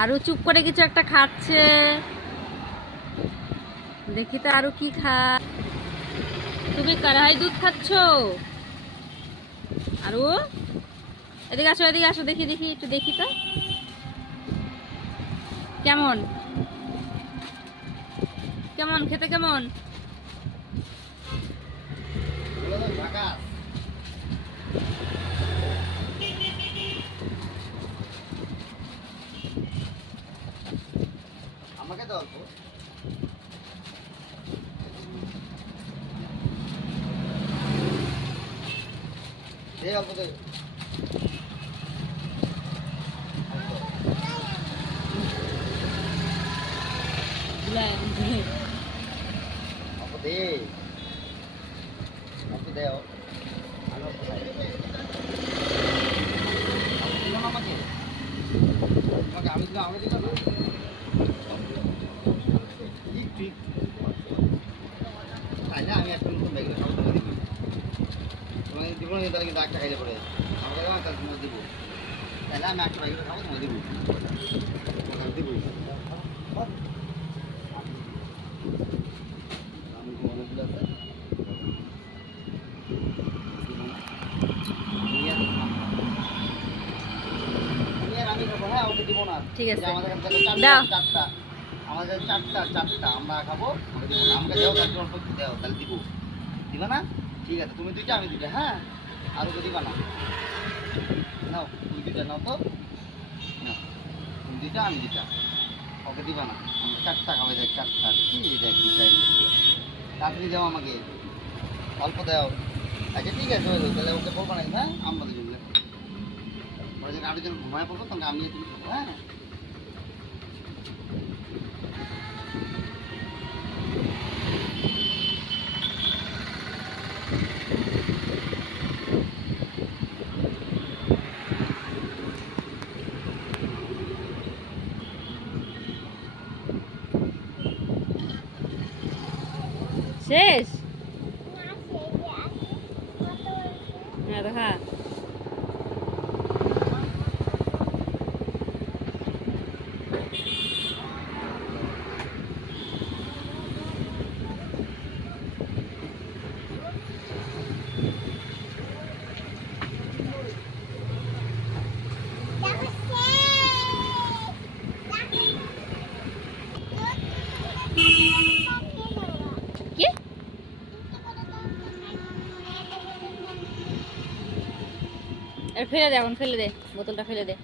আরো চুপ করে কিছু একটা খাচ্ছে, দেখি তো আরো কি খা। তুমি কড়াই দুধ খাচ্ছ? আরো এদিকে আসো, এদিকে আসো, দেখি দেখি একটু দেখি তো কেমন কেমন খেতে কেমন। আমাকে দাও অল্প, দে অল্প দে। অল্প দে, অল্প দেও। আমি অল্প খাই। দিল না আমাকে, তোমাকে আমি দিলাম, আমি দিলাম না। ঠিক ঠিক তাই না, আমি একটা নতুন ব্যাগটা খাবো, তোমাকে দিব। তোমাকে দিব না, তাহলে কিন্তু একটা খাইলে পরে আমাকে দেওয়া, তাহলে তোমাকে দিব। তাই না, আমি একটা ব্যাগটা খাবো, তোমাকে দিব, তোমাকে দিব। আমি অনেকগুলো আছে, আমি খাবো। হ্যাঁ, ওকে দিব না, ঠিক আছে আমাদের কাছে দাও। চারটা, আমাদের চারটা আমরা খাবো, ওকে দিব না। আমাকে দেও, তাহলে অল্প একটু দেও, তাহলে দিব। দিবা না? ঠিক আছে, তুমি দুইটা আমি দুইটা। হ্যাঁ, আর ওকে দিবা না। নাও, তুমি দুইটা নাও তো, নাও, তুমি দুইটা আমি দুইটা, ওকে দিবা না। আমি চারটা খাবে, দেখ চারটা, কি দেখ কি চাই, তাড়াতাড়ি দাও আমাকে, অল্প দাও। আচ্ছা ঠিক আছে, হয়ে তাহলে ওকে বলবো না। হ্যাঁ, আমরা দুজন ওরা যখন আরেকজন ঘুমায় পড়বো, তখন আমি তুমি খাবো। হ্যাঁ, শেষ। হ্যাঁ তো খা। কি ফেলে দে, এখন ফেলে দে, বোতলটা ফেলে দে।